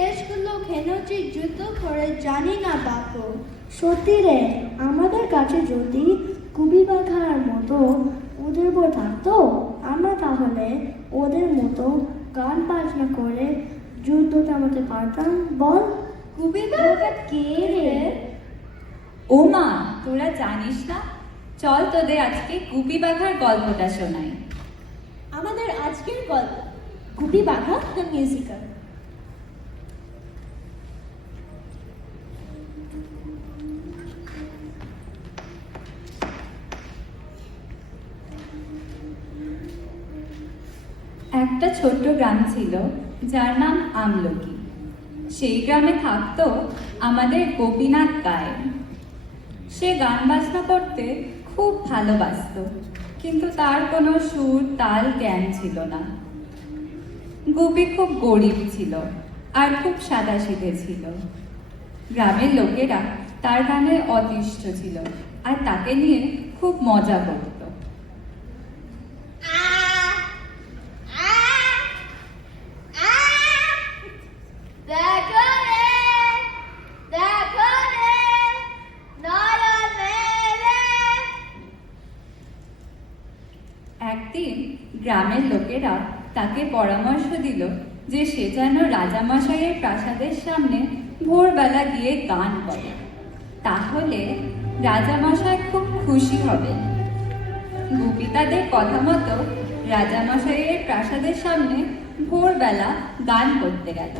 দেশগুলো কেন যে যুদ্ধ করে জানি না বাপু। সত্যি রে, আমাদের কাছে যদি কুবি বাঘার মতো ওদের বই থাকতো, আমরা তাহলে ওদের মতো গান বাজনা করে যুদ্ধ থামাতে পারতাম। বল, কুবি বাঘা কে রে? ও মা, তোরা জানিস না? চল তোদের আজকে গুপি বাঘার গল্পটা শোনাই। আমাদের আজকের গল্প কুবি বাঘা দ্য মিউজিক্যাল। একটা ছোট্ট গ্রাম ছিল যার নাম আমলকি। সেই গ্রামে থাকতো আমাদের গোপীনাথ গায়েন। সে গান বাজনা করতে খুব ভালোবাসতো, কিন্তু তার কোনো সুর তাল জ্ঞান ছিল না। গোপী খুব গরিব ছিল আর খুব সাদাসিধে ছিল। গ্রামের লোকেরা তার গানে অতিষ্ঠ ছিল আর তাকে নিয়ে খুব মজা করত। একদিন গ্রামের লোকেরা তাকে পরামর্শ দিল যে সে যেন রাজামশাইয়ের প্রাসাদের সামনে ভোরবেলা গিয়ে গান করে, তাহলে রাজামশাই খুব খুশি হবেন। গুপি তাদের কথা মতো রাজামশাইয়ের প্রাসাদের সামনে ভোরবেলা গান করতে গেল।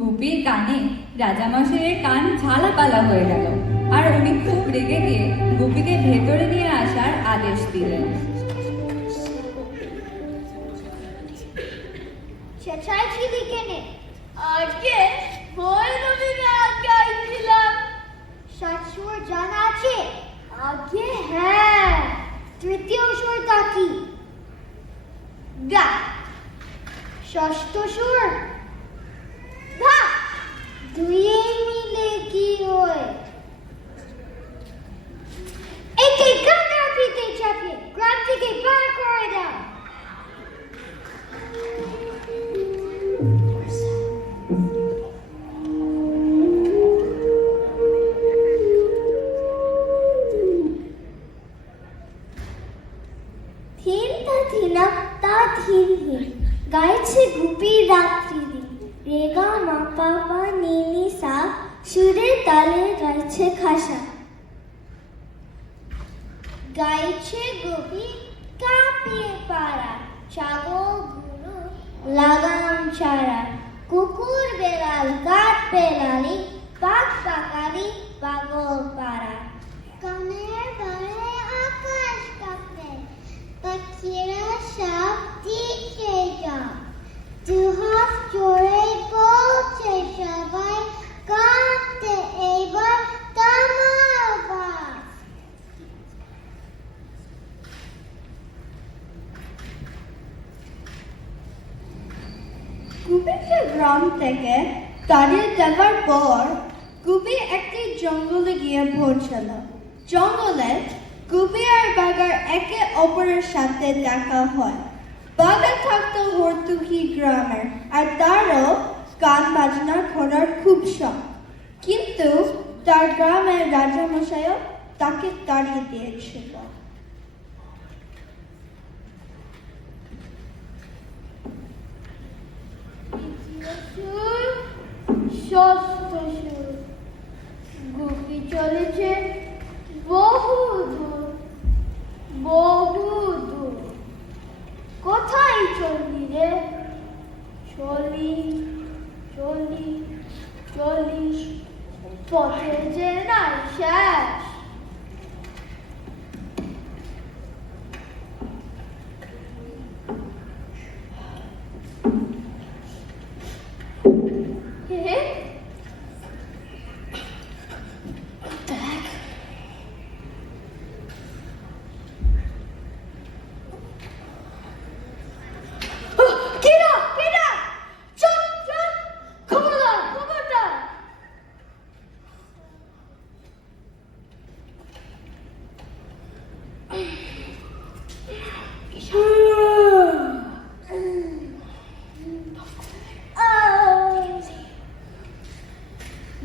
গুপির গানে রাজামশাইয়ের কান ঝালাপালা হয়ে গেল আর উনি খুব রেগে গিয়ে গুপিকে ভেতরে নিয়ে আসার আদেশ দিলেন। চেঁচাইছিলি কেনে? আজকে ভৈরবী গান গাইছিলাম। ষাট সুর জানা আছে? আগে হ্যাঁ। তৃতীয় সুরটা কি? গা। ষষ্ঠ সুর? ধা। দুইয়ে মিলে কি হয়? একে গাদার পিঠে চাপিয়ে গ্রাম থেকে বার করে দাও। গাইছে গুপি রাত্রি দিন, রেগা মা পাপা নীলি সা, সুরে তালে গাইছে খাসা। গাইছে গুপি কাঁপিয়ে পাড়া, ছাগল গুলো লাগাম ছাড়া, কুকুর বেড়াল গাছ পেলালি, পাক পাকালি পাগল পাড়া। কানের বারে আকাশ কাঁপে, পাখিরা সব দিকে যায়, দুহাত জোরে বলছে সবাই, কাঁদতে এইবার থামাও বাস। গুপিকে গ্রাম থেকে তাড়িয়ে দেওয়ার পর গুপি একটি জঙ্গলে গিয়ে পৌঁছাল। জঙ্গলে গুপি আর বাঘার একে অপরের সাথে দেখা হয়। বাঘা থাকতো হরতুকি গ্রামের আর তারও গান বাজনা করার খুব শখ, কিন্তু তার গ্রামের রাজামশাইও তাকে তাড়িয়ে দিয়েছিল। ষষ্ঠ সুর। গুপি চলেছে বহু দূর, বহু দূর। কোথায় চললি রে? চলি চলি চলি, পথে যে নাই শেষ।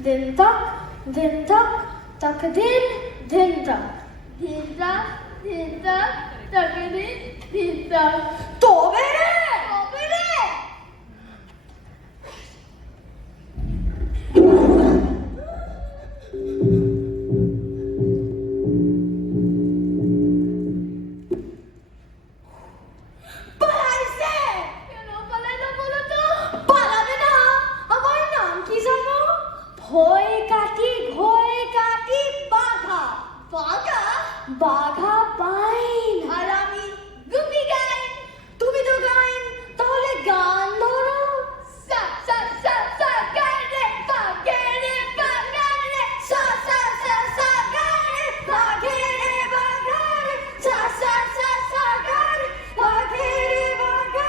দিন তাক, দিন তাক, তাক দিন, দিন তাক। ধিনতা ধিনতা তাকে দিন ধিনতা তবে রে তবে রে পালাইছে। কেন পালাইলো বলো তো? পালাবে না। আমার নাম কি জানো? ভয় কাটি বাঘা। বাঘা বাঘা পাইন। আর আমি গুপি গাই তুমি তো গাইন, তাহলে গান ধরো। সা সা সা সা গাই রে বাঘে রে বাঘা রে সা সা সা সা গারে, বাঘে রে বাঘা রে, সা সা সা সা গারে, বাঘে রে বাঘা।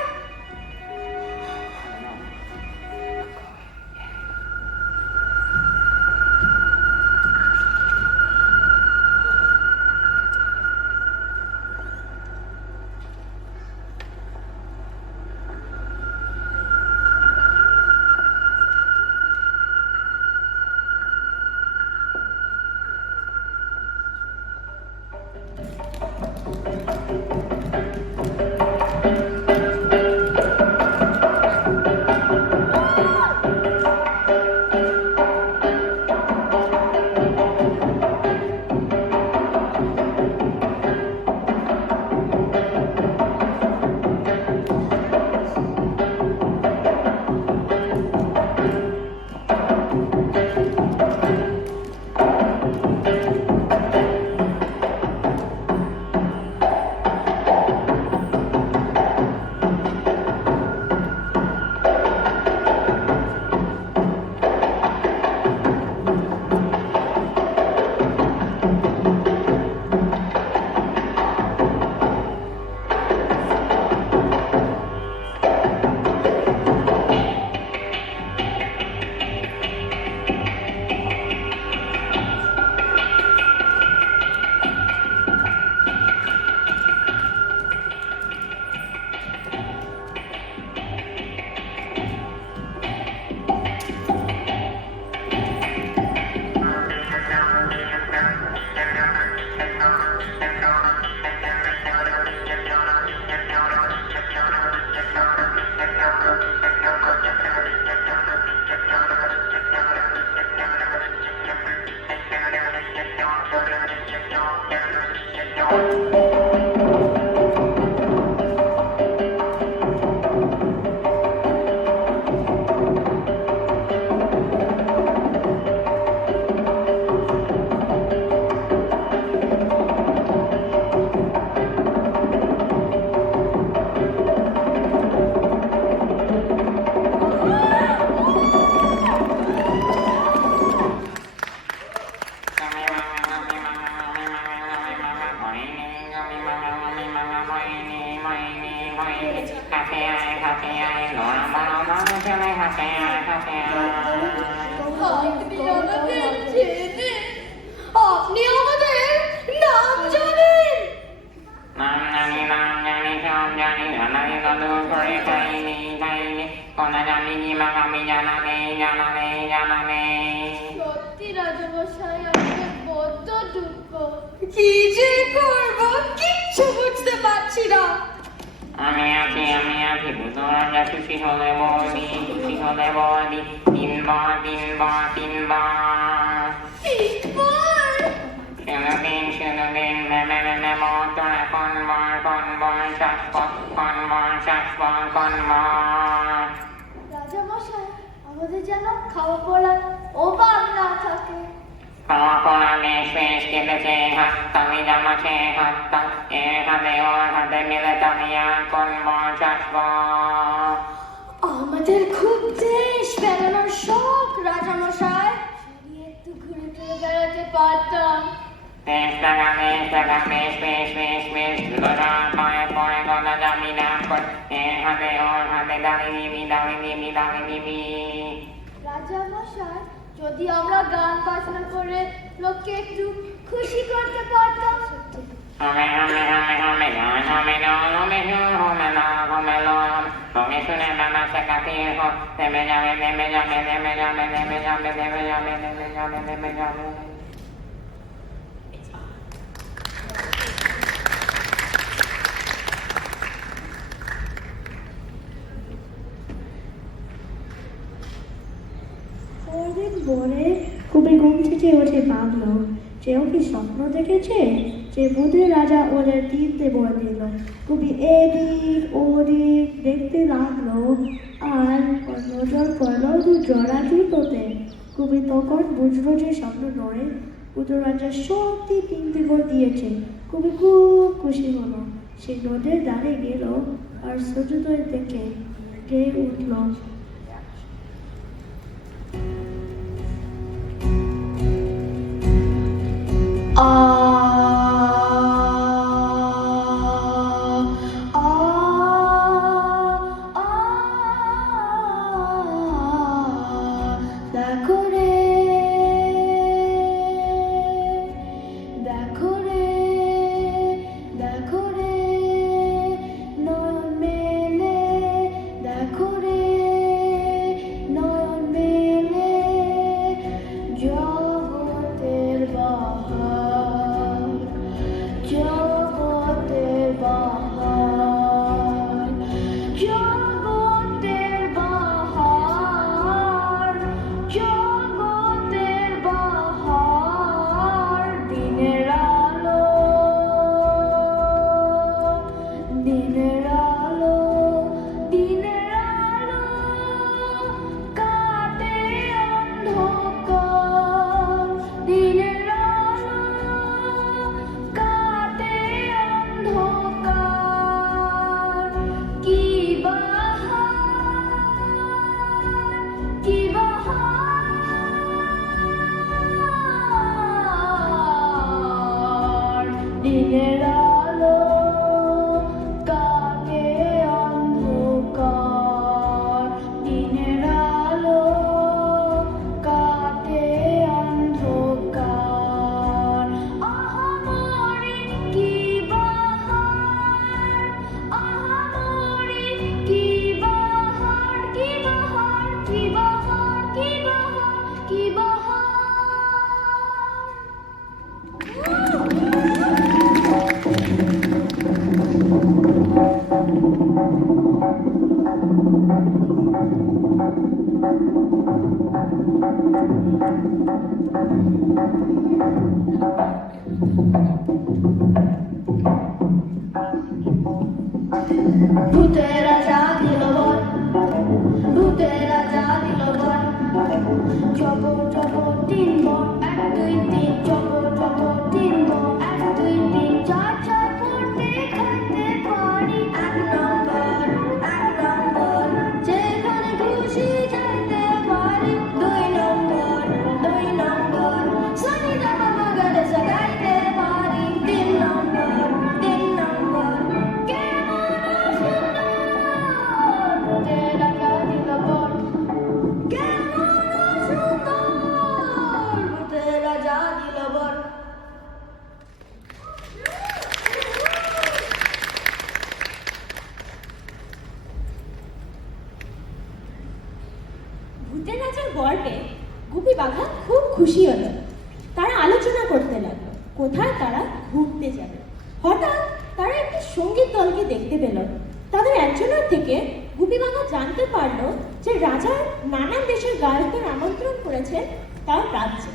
আপনি আমাদের চেনেন? আপনি আমাদের নাম জানেন? নাম জানি সব জানি জানাই দাদু করে খাইনি কোনা জানি কি মা আমি জানা নেই সত্যি রাজামশাই আমাদের বড্ড দুঃখ। কি যে করবো কিচ্ছু বুঝতে পারছি না। আমি আছি তোরা যা খুশি হলে বলি তিনবার তিনবার শুনো দিন তোরা কনবার শাসপর রাজামশাই আমাদের যেন খাওয়া পড়ার অভাব না থাকে। খাওয়া পড়া বেশ কেটেছে হাত তালি জামাছে হাত এর হাতে ওর হাতে মিলে তালিয়া কনবার শাসপর আমাদের খুব দেশ বেড়ানোর শখ রাজামশাই। যদি একটু ঘুরে ফিরে বেড়াতে পারতাম। বেশ দুটোটা পরে কথা যাবি না এর হাতে ওর হাতে দাঁড়িয়ে দিবি রাজামশাই যদি আমরা গান বাজনা করে লোককে একটু খুশি করতে পারতাম। Home, তুমি শুনে নানা শেখাতে হো থেমে যাবে থেমে যাবে থেমে যাবে থেমে যাবে থেমে যাবে থেমে যাবে থেমে যাবে। পরদিন ভোরে কুবি ঘুম থেকে উঠে ভাবল যে ও কি স্বপ্ন দেখেছে যে ভূতের রাজা ওদের তীরতে বলে দিল। কুবি এদিক ওদিক দেখতে লাগলো আর ওর নজর পড়লো দু জোড়া জুতোতে। কুবি তখন বুঝলো যে স্বপ্ন নয়, ভূতের রাজা সত্যি তিনটে গোল দিয়েছে। কুবি খুব খুশি হলো। সে নদীর ধারে গেল আর সূর্যোদয় দেখে গেয়ে উঠল। দেখো রে দেখো রে দেখো রে নয়ন মেলে, দেখো রে নয়ন মেলে জগতের বাহার, জগতের বাহার, জগতের বাহার, জগতের বাহার। দিনের আলো, দিনের আলো, দিনের আলো কাটে অন্ধকার, দিনের আলো কাটে অন্ধকার। কি বাহার, কি বাহার। দিনের আলো কাটে অন্ধকার, দিনের আলো কাটে অন্ধকার। আহামরি কি বাহার, আহামরি কি বাহার, কি বাহার, কি বাহার, কি বাহার, কি বাহার। ভূতের রাজা দিল বর, ভূতের রাজা দিল বর। জবর জবর তিন বর, এক দুই তিন, জবর জবর তিন বর, এক দুই তিন, চার চার পড়তে খাইতে পারি। এক নম্বর, এক নম্বর, যেখানে খুশি যাইতে পারি। দুই নম্বর, দুই নম্বর, সনি দাবা মগরে গাইতে পারি। তিন নম্বর, তিন নম্বর, কেমন সুন্দর ভূতের রাজা দিল বর, কেমন সুন্দর ভূতের রাজা দিল বর। ভূতের রাজার বর পেয়ে গুপি বাঘা খুব খুশি হলো। তারা আলোচনা করতে লাগলো কোথায় তারা ঘুরতে যাবে। হঠাৎ তারা একটি সঙ্গীত দলকে দেখতে পেল। তাদের একজনের থেকে গুপি বাঘা জানতে পারলো যে রাজা নানান দেশের গায়কদের আমন্ত্রণ করেছেন তার রাজ্যে।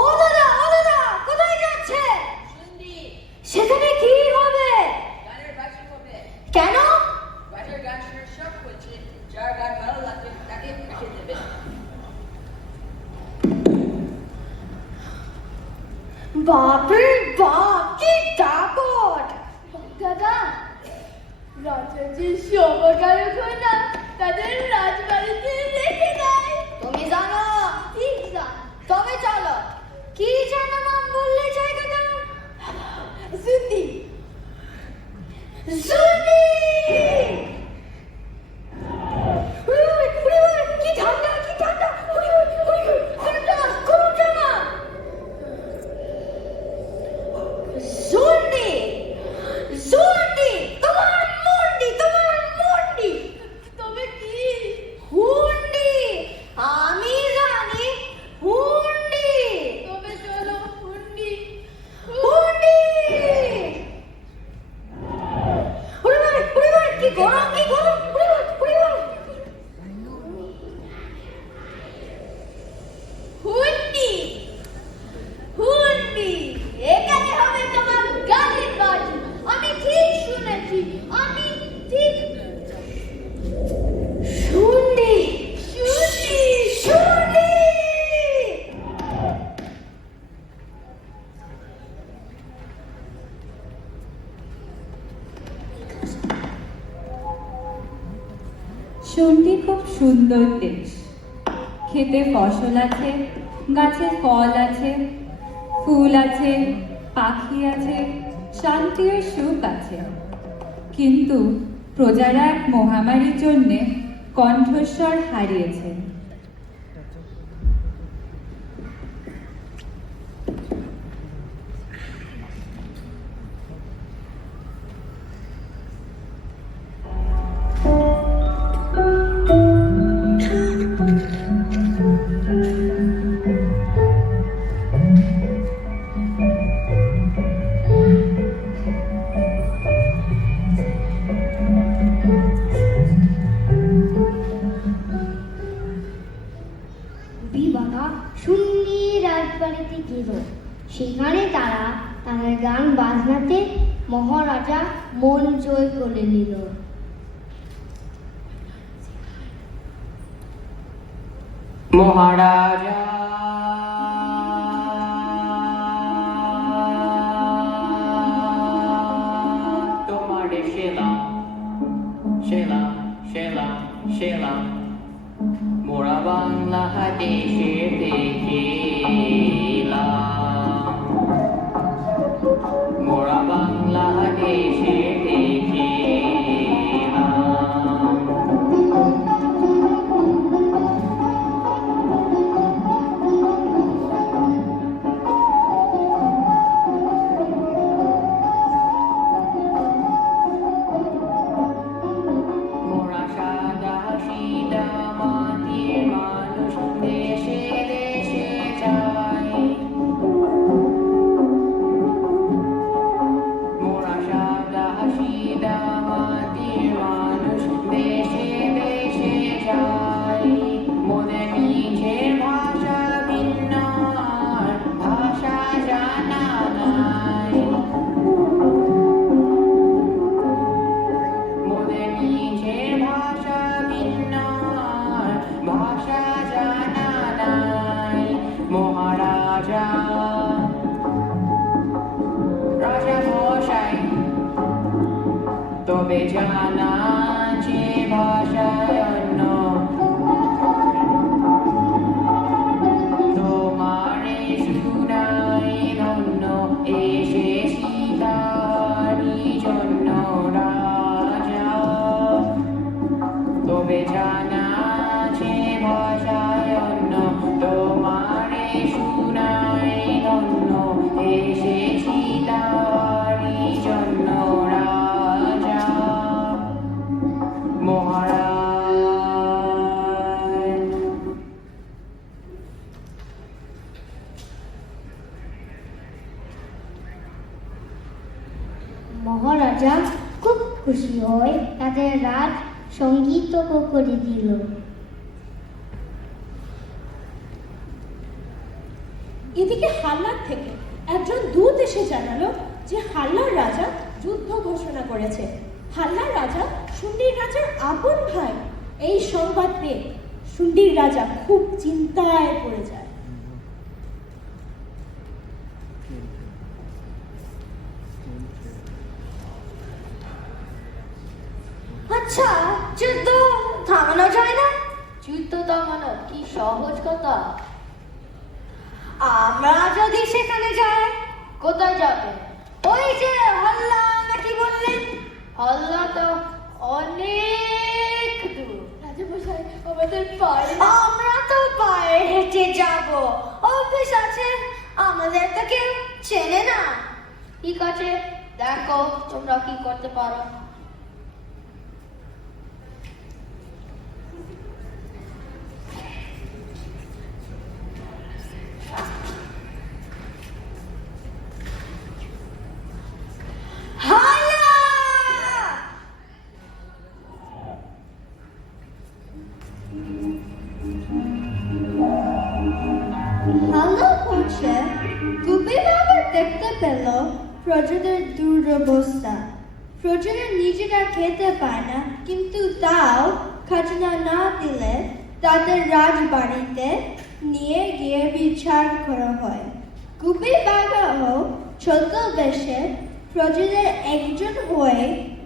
ও দাদা, ও দাদা, কোথায় যাচ্ছে? সেখানে কি হবে? গানের বাজি হবে। কেন? রাজার গান শোনার শখ হয়েছে, যার গান ভালো লাগবে তাকে পাঠিয়ে দেবে। বাপরে বাপ, কি দাপট! দাদা, রাজা যে সব গায়ক হয় না তাদের রাজবাড়িতে রেখে দেয়। তুমি জানো? ঠিক জানো। তবে চলো। কি যেন নাম বললে জায়গাটা? সুন্দি। সুন্দি! কি ঠান্ডা, কি ঠান্ডা! শুনতে খুব সুন্দর দেশ। খেতে ফসল আছে, গাছে ফল আছে, ফুল আছে, পাখি আছে, শান্তি ও সুখ আছে। কিন্তু প্রজারা এক মহামারীর জন্যে কণ্ঠস্বর হারিয়েছে। গুপি বাঘা শুন্ডি রাজবাড়িতে গেল। সেখানে তারা তাদের গান বাজনাতে মহারাজা মন জয় করে নিল। মহারাজা তোমার সেলাম সেলাম সেলাম সেলাম মোরা বাংলা দেশে দেখিলাম মোরা বাংলা দেশে দেখিলাম মোরা সাদা সিধা মাটির মানুষ দেশে দেশে যাই মোরা সাদা সিধা মাটির মানুষ দেশে দেশে যাই মনে নিজের ভাষা ভিন্ন আর ভাষা জানা নাই মনে নিজের ভাষা ভিন্ন আর ভাষা জানা নাই মহারাজা রাজা মশাই তবে জানা যে ভাষায় অন্য তোমারে শুনাই ধন্য এসেছি তারি জন্য রাজা তবে জানা যে ভাষায় অন্য তোমারে শুনাই ধন্য এসেছি তারি জন্য রাজা মহারাজ মহারাজা খুব খুশি হয়ে তাদের রাজ সঙ্গীত করে দিল। এদিকে হাল্লার থেকে একজন দূত এসে জানালো যে হাল্লার রাজা যুদ্ধ ঘোষণা করেছে। হাল্লার রাজা শুন্ডির রাজার আপন ভাই। এই সংবাদ পেয়ে শুন্ডির রাজা খুব চিন্তায় পড়ে যায়। আচ্ছা, যুদ্ধ থামানো যায় না? যুদ্ধ থামানো কি সহজ কথা? আমরা যদি সেখানে যাই, কোথায় যাবে? ওই যে হল্লা নাকি বললেন? হল্লা তো অনেক দূর। রাজামশাই, আমাদের পায়ে আমরা তো পায়ে হেঁটে যাব। অফিস আছে, আমাদের তো কেউ চেনে না। ঠিক আছে, দেখো তোমরা কি করতে পারো। হাল্লা করছে, গুপি বাবা দেখতে পেল প্রজাদের দুরবস্থা। প্রজারা নিজেরা খেতে পায় না, কিন্তু তাও খাজনা না দিলে তাদের রাজবাড়িতে নিয়ে গিয়ে বিচার করা হয়। গুপি বাঘাও ছদ্মবেশে প্রজাদের একজন হয়ে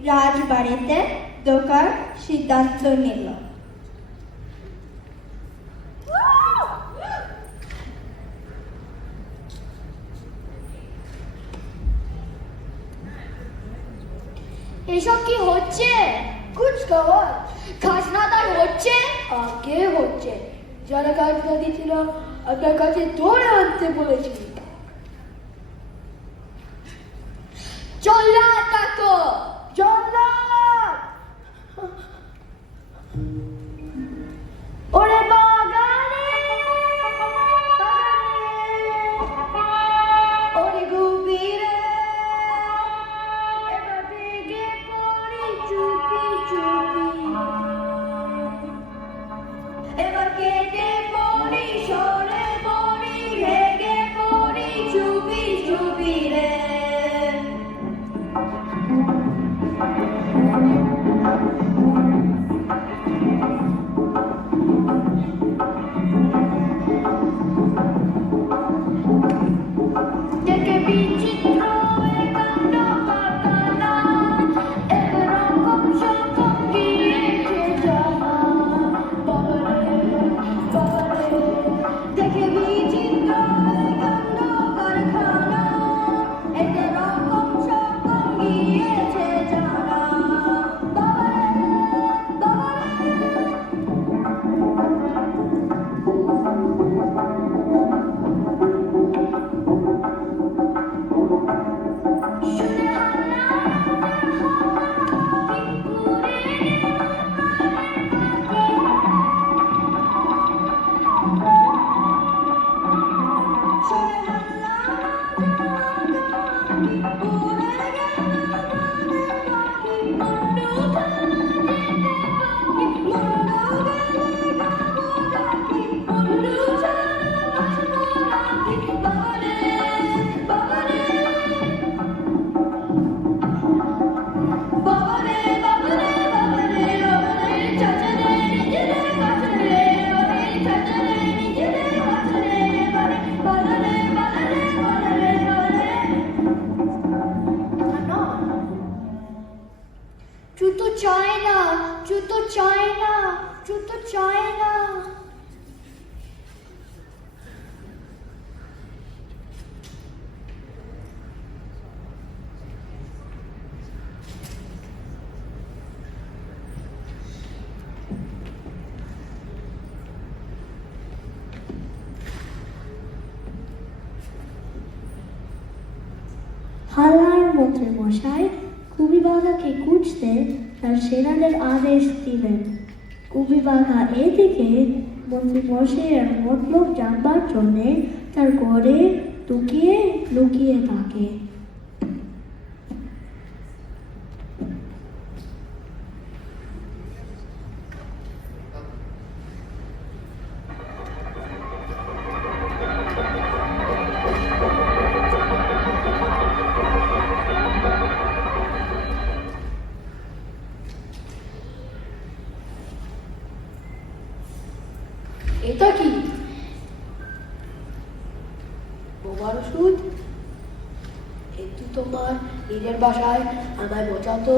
রাজবাড়িতে ঢোকার সিদ্ধান্ত নিল। এসব কি হচ্ছে? কুচকাওয়াজ খাজনাদার হচ্ছে? আগে হচ্ছে। যারা খাজনা দিচ্ছিল আপনার কাছে ধরে আনতে বলেছি। চল্লা কাকো জল্লাদ! ওরে বাগানে ওরে গুপিরে এবার ভেগে পড়ি চুপি চুপি, এবার কেটে পড়ি সরে পড়ি ভেগে পড়ি চুপি চুপি রে। দেখে বিচিত্র এ কাণ্ড কারখানা, একরকম সকম গিয়েছে জানা। বাবারে বাবারে, দেখে বিচিত্র এ কাণ্ড কারখানা, একরকম সকম গিয়েছে জানা। বাবারে বাবারে, শুনে হাল্লা বিপুরে শুনে হাল্লা বিপুরে পাখি মুন্ডু খানে পাখি মুন্ডু পাখি মুন্ডু পাখি। বাবারে বাবারে বাবারে বাবারে বাবারে, ওরে চাচারে নিজেদের কাছরে, ওরে চাচারে নিজেদের কাছরে, বারে বালারে বালারে বালারে বালারে। না, জুতো চায় না, জুতো চায় না, জুতো চায় না। হাল্লার মন্ত্রী মশাই কুবি বাঘাকে খুঁজতে তার সেনাদের আদেশ দিলেন। কুবি বাঘা এদিকে মন্ত্রী মশাইয়ের মতলব জানবার জন্যে তার ঘরে লুকিয়ে লুকিয়ে থাকে। এটা কি? বোবার ওষুধ? একটু তোমার নিজের বাসায় আমায় বোঝাতো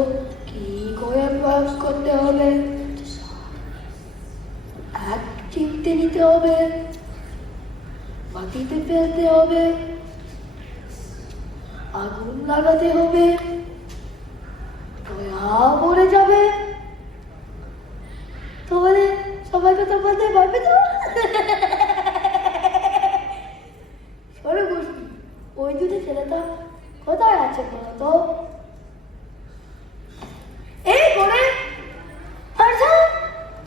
কি করে প্রয়োগ করতে হবে। এক চিমটে নিতে হবে, মাটিতে ফেলতে হবে, আগুন লাগাতে হবে, দয়া মরে যাবে। তাহলে সবাই কথা বলতে পারবে তো? সরে গোষ্ঠী, ওই দুটো ছেলেটা কোথায় আছে বলো তো? এই করে থাম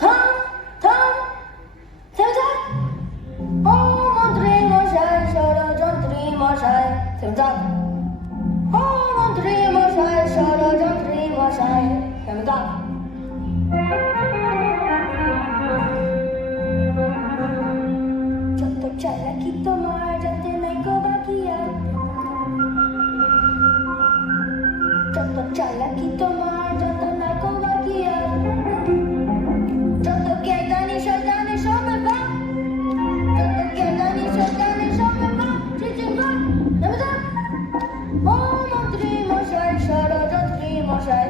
থাম থাম থেমে থাক। ও মন্ত্রী মশাই, ষড়যন্ত্রী মশাই, থেমে থাক। ও মন্ত্রী মশাই, ষড়যন্ত্রী মশাই, থেমে থাক। যত চালাকি তোমার যাতে নাই গো বাকি আর, যত চালাকি তোমার যত নাই গো বাকি আর, যত কেদানি শয়তানি সবে বাপ, যত কেদানি শয়তানি সবে বাপ, চিচিং বাপ, নেমে যাক। ও মন্ত্রী মশাই, ষড়যন্ত্রী মশাই,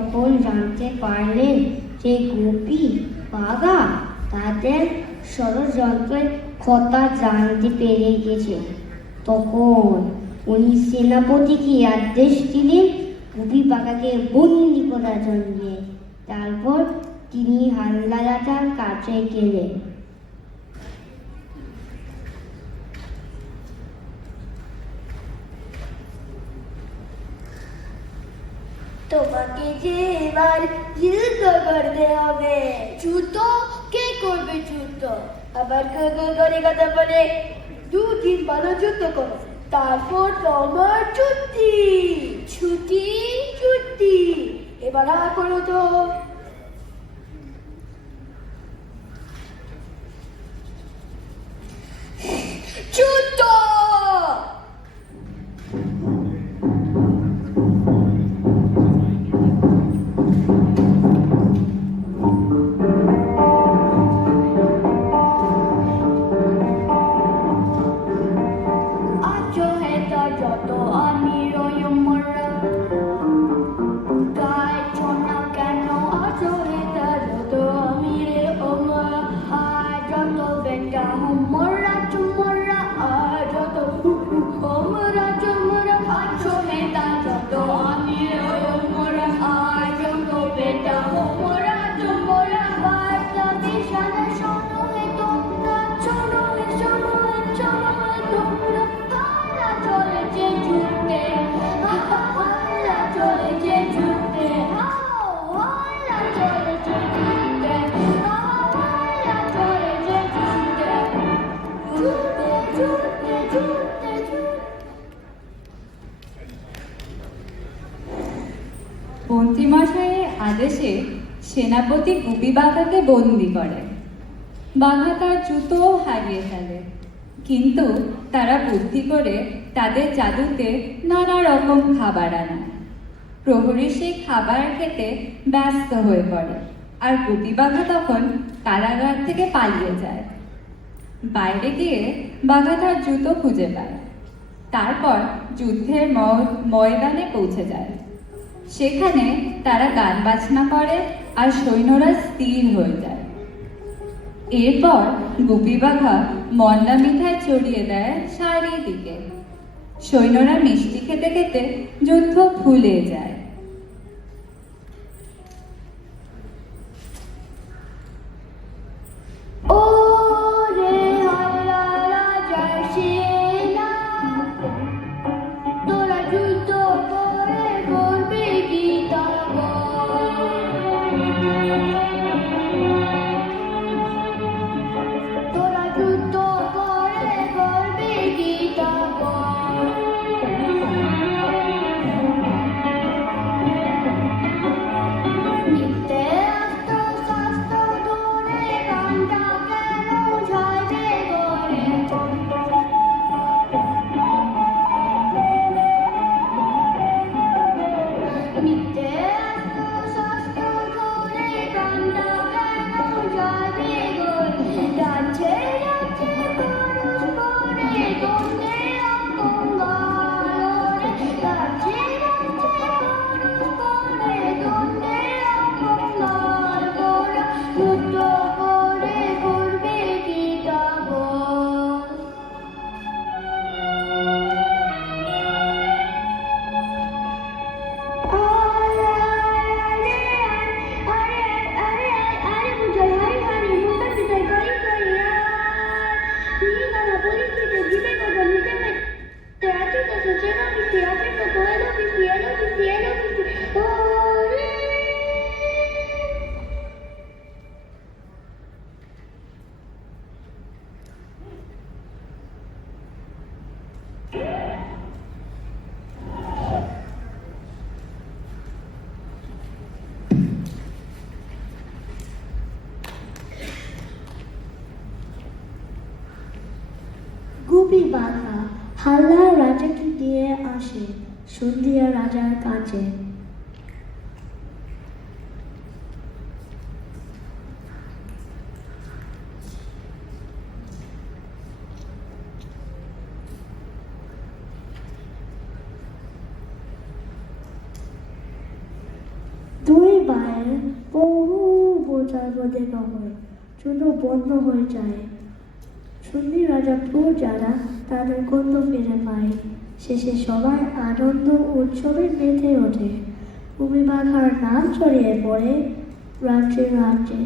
যখন জানতে পারলেন যে গোপী বাঘা তাদের ষড়যন্ত্রের কথা জানতে পেরে গেছে, তখন উনি সেনাপতিকে আদেশ দিলেন গোপী বাঘাকে বন্দি করার জন্য। তারপর তিনি হাল্লা রাজার কাছে গেলেন। তোমাকে যে এবার যুদ্ধ করতে হবে। যুদ্ধ? কে করবে যুদ্ধ? আবার করে কথা বলে 2-3 ভালো যুদ্ধ করো, তারপর তোমার ছুটি। ছুটি? ছুটি এবার করো তো। যুদ্ধ! যত আমি রয়মরা গাইছো না কেন? আছো হেতা যত আমি রে ওমরা, আর যত বেটা হোমরা চুমরা, আর যত হোমরা চুমরা, আছো হেতা যত আমি রে ওমরা, আর যত বেটা হোমরা চুমরা, বার্তা দিশানা শোনো হে তোমরা, শোনো হে শোনো হে শোনো হে তোমরা। চলেছে যুদ্ধে, হাল্লা চলেছে যুদ্ধে, হাল্লা চলেছে যুদ্ধে, হাল্লা চলেছে যুদ্ধে, যুদ্ধে যুদ্ধে যুদ্ধে যুদ্ধে। মন্ত্রীমশাইয়ের আদেশে সেনাপতি গুপি বাঘাকে বন্দি করে। বাঘা তার জুতোও হারিয়ে ফেলে, কিন্তু তারা বুদ্ধি করে তাদের জাদুতে নানা রকম খাবার আনায়। প্রহরী সেই খাবার খেতে ব্যস্ত হয়ে পড়ে, আর গুপি বাঘা তখন কারাগার থেকে পালিয়ে যায়। বাইরে গিয়ে বাঘা তার জুতো খুঁজে পায়। তারপর যুদ্ধের ময়দানে পৌঁছে যায়। সেখানে তারা গান বাজনা করে আর সৈন্যরা স্থির হয়ে যায়। এরপর গুপি বাঘা মন্ডা মিঠাই ছড়িয়ে দেয় চারিদিকে। সৈন্যরা মিষ্টি খেতে খেতে যুদ্ধ ভুলে যায়। ও রে হাল্লা রাজার সেনা, তোরা যুদ্ধ করে করবি কি তোরা যুদ্ধ করে করবি কি নিতে আস্ত শাস্ত্র ধরে গানটা কেন ঝাইবে করে? নিতে আস্ত শাস্ত্র ধরে গানটা কেন ঝাইবে করে? যাচ্ছে যাচ্ছে পুরুষ করে দণ্ডে অঙ্গারে, যাচ্ছে যাচ্ছে পুরুষ করে দণ্ডে অঙ্গার করে, যুদ্ধ করে করবে কি তাবৎ? গুপি বাঘা হাল্লার রাজাকে দিয়ে আসে সন্ধিয়া রাজার কাছে। পায়ে বহু বোঝার মধ্যে নহর শুধু বন্ধ হয়ে যায়। সুন্দরী রাজা প্রজারা তাদের গন্ধ ফিরে পায়। শেষে সবাই আনন্দ উৎসবে মেতে ওঠে। কুবি বাঘার নাম ছড়িয়ে পড়ে রাজ্যে রাজ্যে।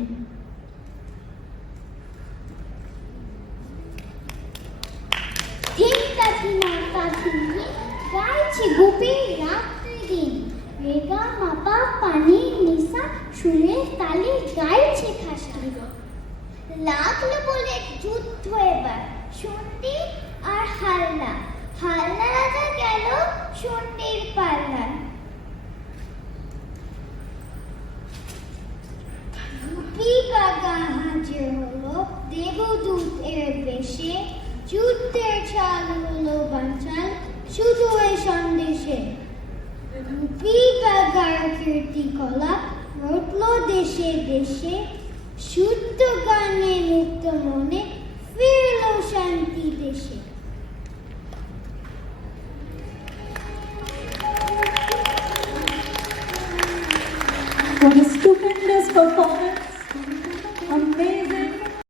দিন কাকিমা কাকিমি গাইছে গোপীর রাত্রি দিন, রেগা মাপা পানি নিশা সুরে তালে গাইছে খাসকি। লাগলো বলে যুদ্ধ এবার, সন্ধি আর হাল্লা, হাল্লা রাজা গেল সন্ধির পাল্লা। গোপী বাগা হাজির হলো দেবদূত এর বেশে, যুদ্ধের চাল হলো বাঞ্চাল শুধু এই সন্দেশে। গোপী বাগার কীর্তি কলাপ রটলো দেশে দেশে, শুদ্ধ গানে মুক্ত মনে ফিরলো শান্তি দেশে। What a stupendous performance